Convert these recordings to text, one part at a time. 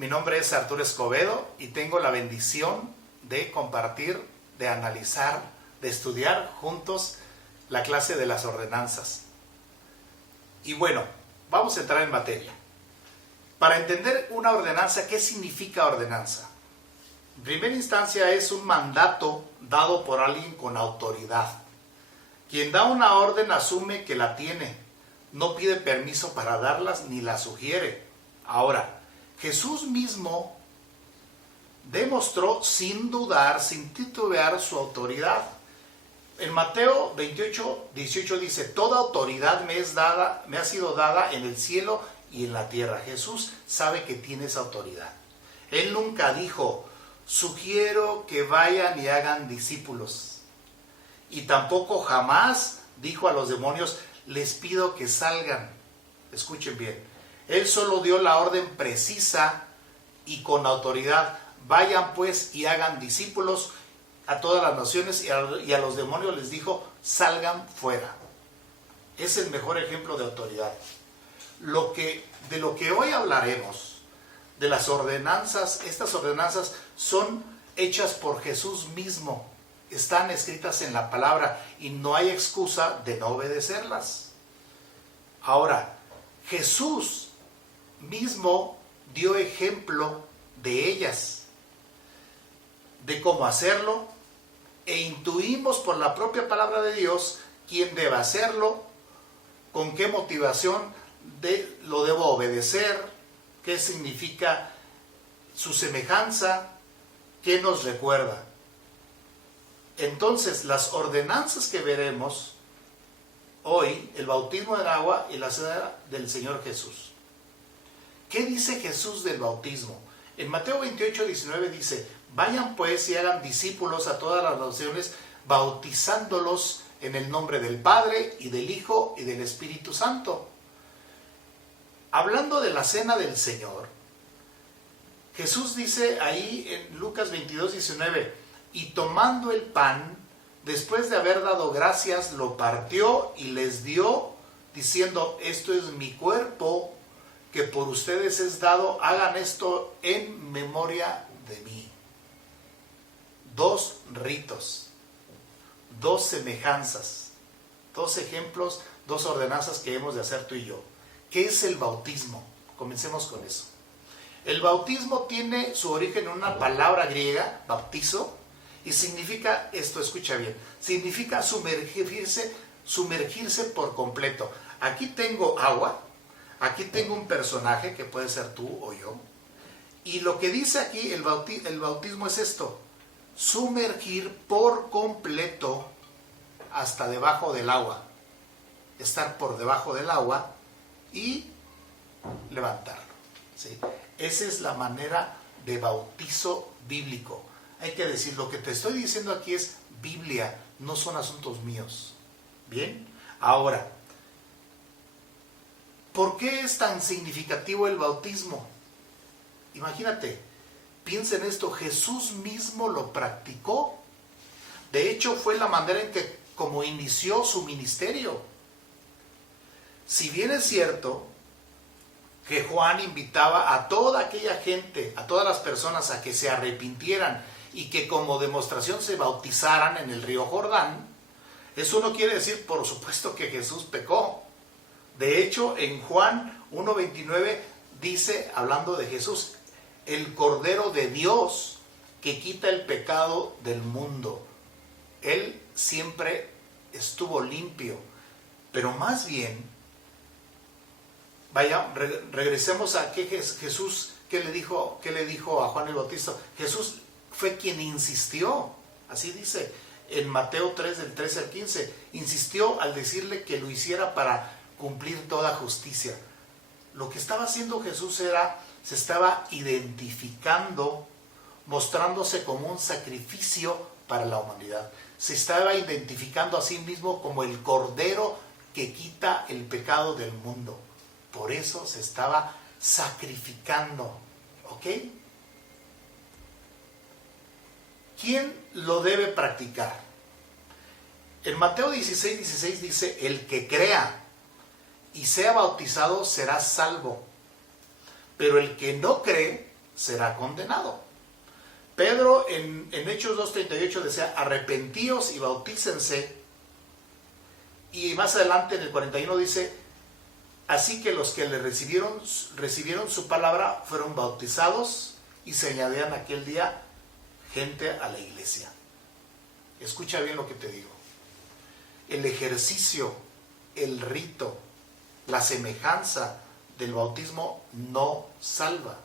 Mi nombre es Arturo Escobedo y tengo la bendición de compartir, de analizar, de estudiar juntos la clase de las ordenanzas. Y bueno, vamos a entrar en materia. Para entender una ordenanza, ¿qué significa ordenanza? En primera instancia es un mandato dado por alguien con autoridad. Quien da una orden asume que la tiene, no pide permiso para darlas ni la sugiere. Ahora, Jesús mismo demostró sin dudar, sin titubear su autoridad. En Mateo 28:18 dice: toda autoridad me ha sido dada en el cielo y en la tierra. Jesús sabe que tiene esa autoridad. Él nunca dijo: sugiero que vayan y hagan discípulos. Y tampoco jamás dijo a los demonios: les pido que salgan. Escuchen bien. Él solo dio la orden precisa y con autoridad: vayan pues y hagan discípulos a todas las naciones, y a los demonios les dijo: salgan fuera. Es el mejor ejemplo de autoridad. De lo que hoy hablaremos, de las ordenanzas, estas ordenanzas son hechas por Jesús mismo, están escritas en la palabra y no hay excusa de no obedecerlas. Ahora, Jesús mismo dio ejemplo de ellas, de cómo hacerlo, e intuimos por la propia palabra de Dios quién debe hacerlo, con qué motivación lo debo obedecer, qué significa su semejanza, qué nos recuerda. Entonces, las ordenanzas que veremos hoy, el bautismo en agua y la cena del Señor Jesús. ¿Qué dice Jesús del bautismo? En Mateo 28:19 dice: vayan pues y hagan discípulos a todas las naciones, bautizándolos en el nombre del Padre y del Hijo y del Espíritu Santo. Hablando de la cena del Señor, Jesús dice ahí en Lucas 22:19: y tomando el pan, después de haber dado gracias, lo partió y les dio, diciendo: esto es mi cuerpo, que por ustedes es dado, hagan esto en memoria de mí. Dos ritos, dos semejanzas, dos ejemplos, dos ordenanzas que hemos de hacer tú y yo. ¿Qué es el bautismo? Comencemos con eso. El bautismo tiene su origen en una palabra griega, bautizo, y significa, esto escucha bien, significa sumergirse por completo. Aquí tengo agua, aquí tengo un personaje que puede ser tú o yo, y lo que dice aquí el bautismo es esto: sumergir por completo hasta debajo del agua, estar por debajo del agua y levantarlo, ¿sí? Esa es la manera de bautizo bíblico. Hay que decir, lo que te estoy diciendo aquí es Biblia, no son asuntos míos. ¿Bien? Ahora, ¿por qué es tan significativo el bautismo? Imagínate, piensa en esto: Jesús mismo lo practicó. De hecho, fue la manera en que como inició su ministerio. Si bien es cierto que Juan invitaba a toda aquella gente, a todas las personas, a que se arrepintieran y que como demostración se bautizaran en el río Jordán, eso no quiere decir, por supuesto, que Jesús pecó. De hecho, en Juan 1:29 dice, hablando de Jesús: el Cordero de Dios que quita el pecado del mundo. Él siempre estuvo limpio, pero más bien, regresemos a que Jesús, ¿qué le dijo a Juan el Bautista? Jesús fue quien insistió, así dice en Mateo 3, del 13 al 15, insistió al decirle que lo hiciera para cumplir toda justicia. Lo que estaba haciendo Jesús se estaba identificando, mostrándose como un sacrificio para la humanidad. Se estaba identificando a sí mismo como el Cordero que quita el pecado del mundo. Por eso se estaba sacrificando, ¿ok? ¿Quién lo debe practicar? En Mateo 16:16 dice: el que crea y sea bautizado será salvo, pero el que no cree será condenado. Pedro en Hechos 2:38 decía, arrepentíos y bautícense. Y más adelante en el 41 dice, así que los que le recibieron su palabra fueron bautizados y se añadían aquel día gente a la iglesia. Escucha bien lo que te digo. El ejercicio, el rito, la semejanza del bautismo no salva.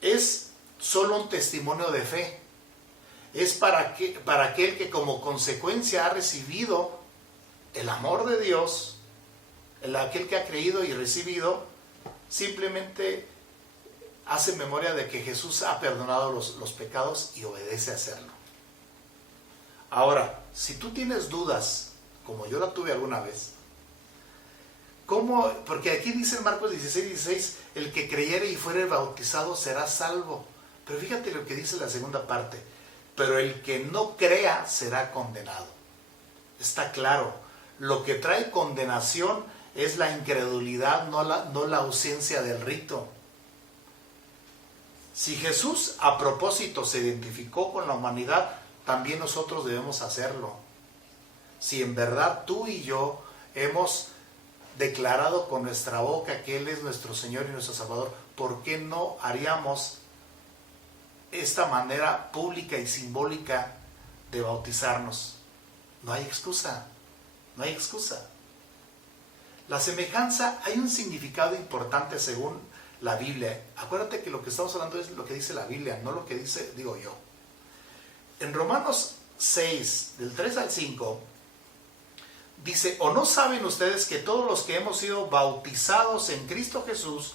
Es solo un testimonio de fe. Es para aquel que como consecuencia ha recibido el amor de Dios, aquel que ha creído y recibido, simplemente hace memoria de que Jesús ha perdonado los pecados y obedece a hacerlo. Ahora, si tú tienes dudas, como yo la tuve alguna vez, ¿cómo? Porque aquí dice en Marcos 16:16, el que creyere y fuere bautizado será salvo. Pero fíjate lo que dice la segunda parte, pero el que no crea será condenado. Está claro, lo que trae condenación es la incredulidad, no la ausencia del rito. Si Jesús a propósito se identificó con la humanidad, también nosotros debemos hacerlo. Si en verdad tú y yo hemos declarado con nuestra boca que Él es nuestro Señor y nuestro Salvador, ¿por qué no haríamos esta manera pública y simbólica de bautizarnos? No hay excusa, no hay excusa. La semejanza, hay un significado importante según la Biblia. Acuérdate que lo que estamos hablando es lo que dice la Biblia, no lo que digo yo. En Romanos 6, del 3 al 5, dice, ¿o no saben ustedes que todos los que hemos sido bautizados en Cristo Jesús,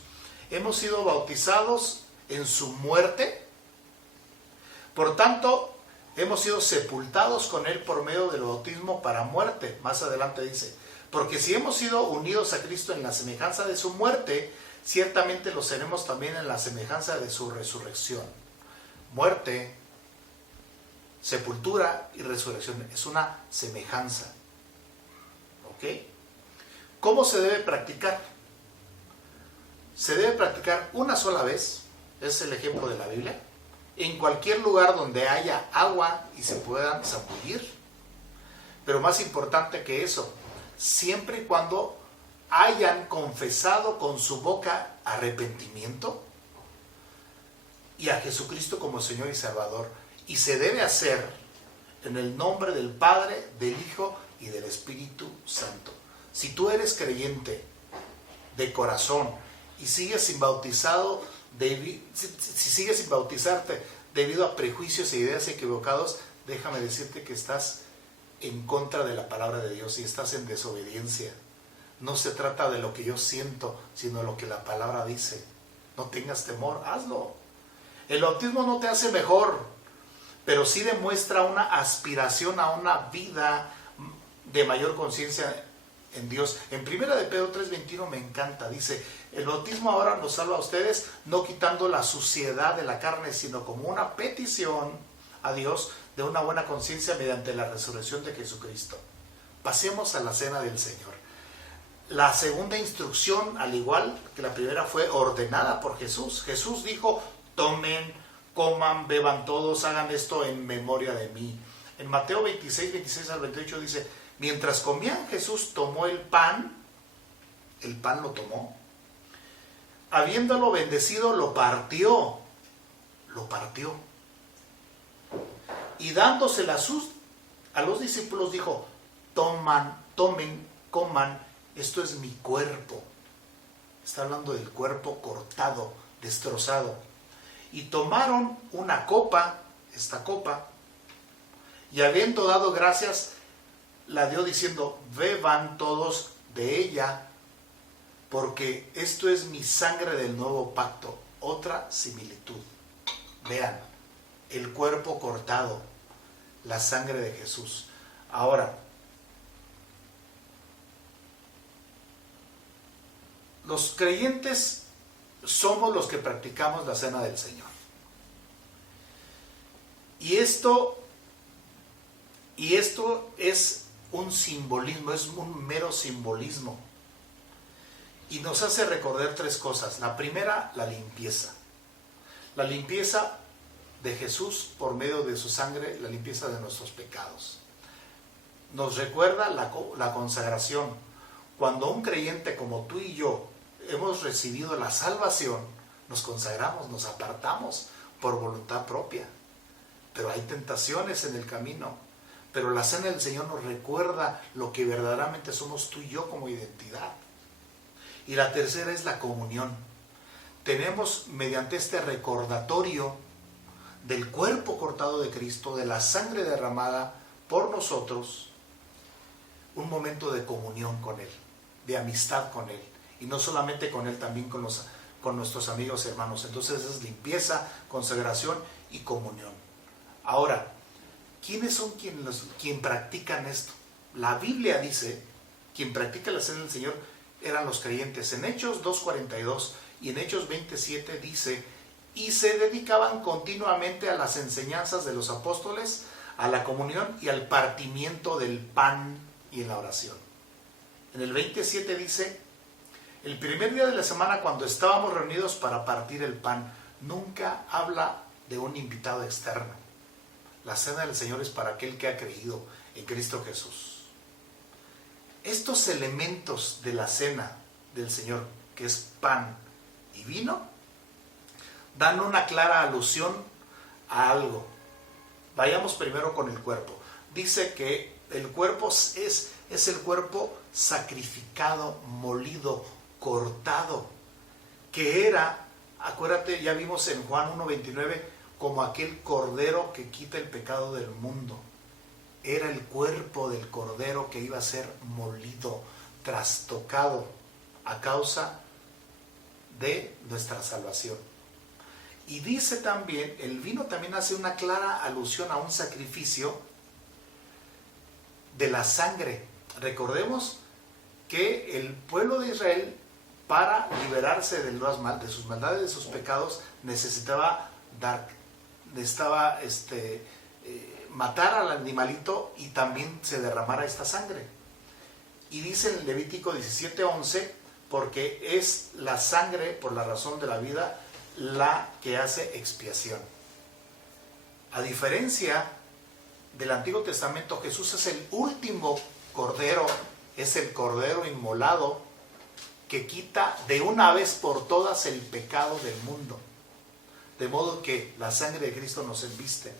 hemos sido bautizados en su muerte? Por tanto, hemos sido sepultados con Él por medio del bautismo para muerte. Más adelante dice, porque si hemos sido unidos a Cristo en la semejanza de su muerte, ciertamente lo seremos también en la semejanza de su resurrección. Muerte, sepultura y resurrección es una semejanza. ¿Ok? ¿Cómo se debe practicar? Se debe practicar una sola vez, es el ejemplo de la Biblia, en cualquier lugar donde haya agua y se puedan zambullir. Pero más importante que eso, siempre y cuando hayan confesado con su boca arrepentimiento y a Jesucristo como Señor y Salvador. Y se debe hacer en el nombre del Padre, del Hijo y del Espíritu Santo. Si tú eres creyente de corazón y sigues sin bautizado, si sigues sin bautizarte debido a prejuicios e ideas equivocados, déjame decirte que estás en contra de la palabra de Dios y estás en desobediencia. No se trata de lo que yo siento, sino de lo que la palabra dice. No tengas temor, hazlo. El bautismo no te hace mejor, pero sí demuestra una aspiración a una vida de mayor conciencia en Dios. En 1 de Pedro 3:21 me encanta, dice, el bautismo ahora nos salva a ustedes, no quitando la suciedad de la carne, sino como una petición a Dios de una buena conciencia mediante la resurrección de Jesucristo. Pasemos a la cena del Señor. La segunda instrucción, al igual que la primera, fue ordenada por Jesús. Jesús dijo, tomen, coman, beban todos, hagan esto en memoria de mí. En Mateo 26 al 28 dice, mientras comían, Jesús tomó el pan lo tomó, habiéndolo bendecido, lo partió, y dándosela a los discípulos dijo, tomen, coman, esto es mi cuerpo. Está hablando del cuerpo cortado, destrozado. Y tomaron una copa, esta copa, y habiendo dado gracias, la dio diciendo, beban todos de ella, porque esto es mi sangre del nuevo pacto. Otra similitud. Vean, el cuerpo cortado, la sangre de Jesús. Ahora, los creyentes somos los que practicamos la cena del Señor. Y esto es un simbolismo, es un mero simbolismo. Y nos hace recordar tres cosas. La primera, la limpieza. La limpieza de Jesús por medio de su sangre, la limpieza de nuestros pecados. Nos recuerda la consagración. Cuando un creyente como tú y yo hemos recibido la salvación, nos consagramos, nos apartamos por voluntad propia. Pero hay tentaciones en el camino. Pero la cena del Señor nos recuerda lo que verdaderamente somos tú y yo como identidad. Y la tercera es la comunión. Tenemos mediante este recordatorio del cuerpo cortado de Cristo, de la sangre derramada por nosotros, un momento de comunión con Él, de amistad con Él. Y no solamente con Él, también con nuestros amigos y hermanos. Entonces es limpieza, consagración y comunión. Ahora, ¿quiénes son quien practican esto? La Biblia dice, quien practica la cena del Señor eran los creyentes. En Hechos 2:42 y en Hechos 27 dice, y se dedicaban continuamente a las enseñanzas de los apóstoles, a la comunión y al partimiento del pan y en la oración. En el 27 dice, el primer día de la semana cuando estábamos reunidos para partir el pan, nunca habla de un invitado externo. La cena del Señor es para aquel que ha creído en Cristo Jesús. Estos elementos de la cena del Señor, que es pan y vino, dan una clara alusión a algo. Vayamos primero con el cuerpo. Dice que el cuerpo es el cuerpo sacrificado, molido, cortado, que era, acuérdate, ya vimos en Juan 1:29, como aquel cordero que quita el pecado del mundo. Era el cuerpo del cordero que iba a ser molido, trastocado a causa de nuestra salvación. Y dice también, el vino también hace una clara alusión a un sacrificio de la sangre. Recordemos que el pueblo de Israel, para liberarse de sus maldades, de sus pecados, necesitaba matar al animalito y también se derramara esta sangre. Y dice en Levítico 17:11, porque es la sangre, por la razón de la vida, la que hace expiación. A diferencia del Antiguo Testamento, Jesús es el último cordero, es el cordero inmolado que quita de una vez por todas el pecado del mundo. De modo que la sangre de Cristo nos embiste.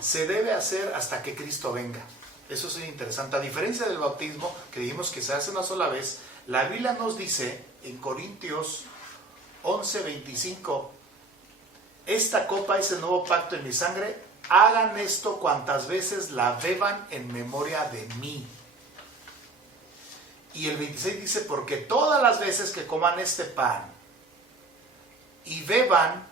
Se debe hacer hasta que Cristo venga. Eso es interesante. A diferencia del bautismo, que dijimos que se hace una sola vez, la Biblia nos dice en Corintios 11:25, esta copa es el nuevo pacto en mi sangre, hagan esto cuantas veces la beban en memoria de mí. Y el 26 dice, porque todas las veces que coman este pan y beban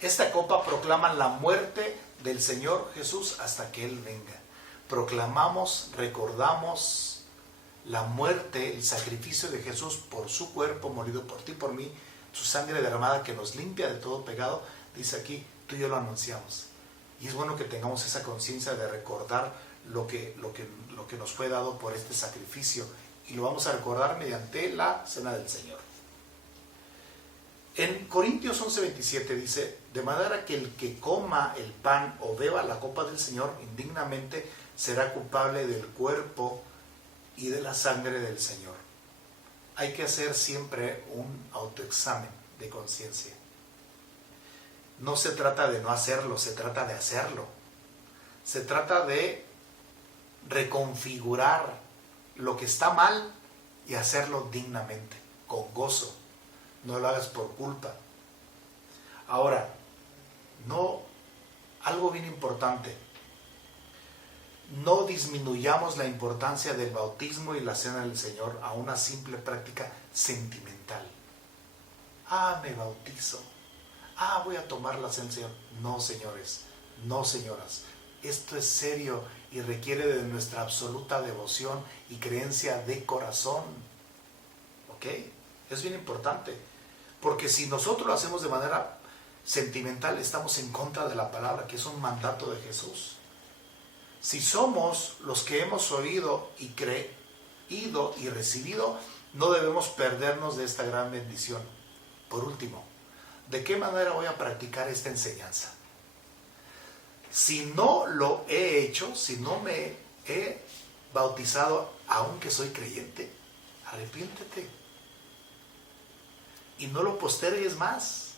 esta copa, proclaman la muerte del Señor Jesús hasta que Él venga. Proclamamos, recordamos la muerte, el sacrificio de Jesús por su cuerpo molido por ti, por mí, su sangre derramada que nos limpia de todo pecado. Dice aquí, tú y yo lo anunciamos. Y es bueno que tengamos esa conciencia de recordar lo que nos fue dado por este sacrificio. Y lo vamos a recordar mediante la cena del Señor. En Corintios 11:27 dice, de manera que el que coma el pan o beba la copa del Señor indignamente será culpable del cuerpo y de la sangre del Señor. Hay que hacer siempre un autoexamen de conciencia. No se trata de no hacerlo, se trata de hacerlo. Se trata de reconfigurar lo que está mal y hacerlo dignamente, con gozo. No lo hagas por culpa. Ahora, algo bien importante. No disminuyamos la importancia del bautismo y la cena del Señor a una simple práctica sentimental. Me bautizo. Voy a tomar la cena del Señor. No, señores, no, señoras. Esto es serio y requiere de nuestra absoluta devoción y creencia de corazón. ¿Ok? Es bien importante. Porque si nosotros lo hacemos de manera sentimental, estamos en contra de la palabra, que es un mandato de Jesús. Si somos los que hemos oído y creído y recibido, no debemos perdernos de esta gran bendición. Por último, ¿de qué manera voy a practicar esta enseñanza? Si no lo he hecho, si no me he bautizado, aunque soy creyente, arrepiéntete. Y no lo postergues más.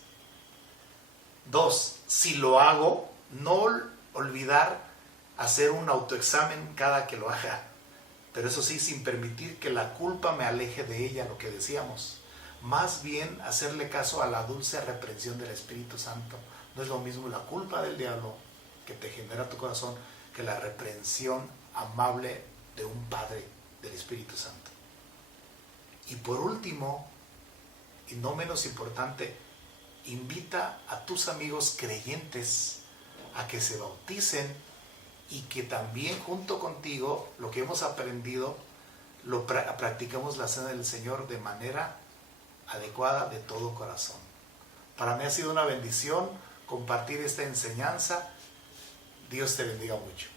2, si lo hago, no olvidar hacer un autoexamen cada que lo haga. Pero eso sí, sin permitir que la culpa me aleje de ella, lo que decíamos. Más bien hacerle caso a la dulce reprensión del Espíritu Santo. No es lo mismo la culpa del diablo que te genera tu corazón que la reprensión amable de un Padre, del Espíritu Santo. Y por último, y no menos importante, invita a tus amigos creyentes a que se bauticen y que también junto contigo lo que hemos aprendido lo practicamos la cena del Señor de manera adecuada, de todo corazón. Para mí ha sido una bendición compartir esta enseñanza. Dios te bendiga mucho.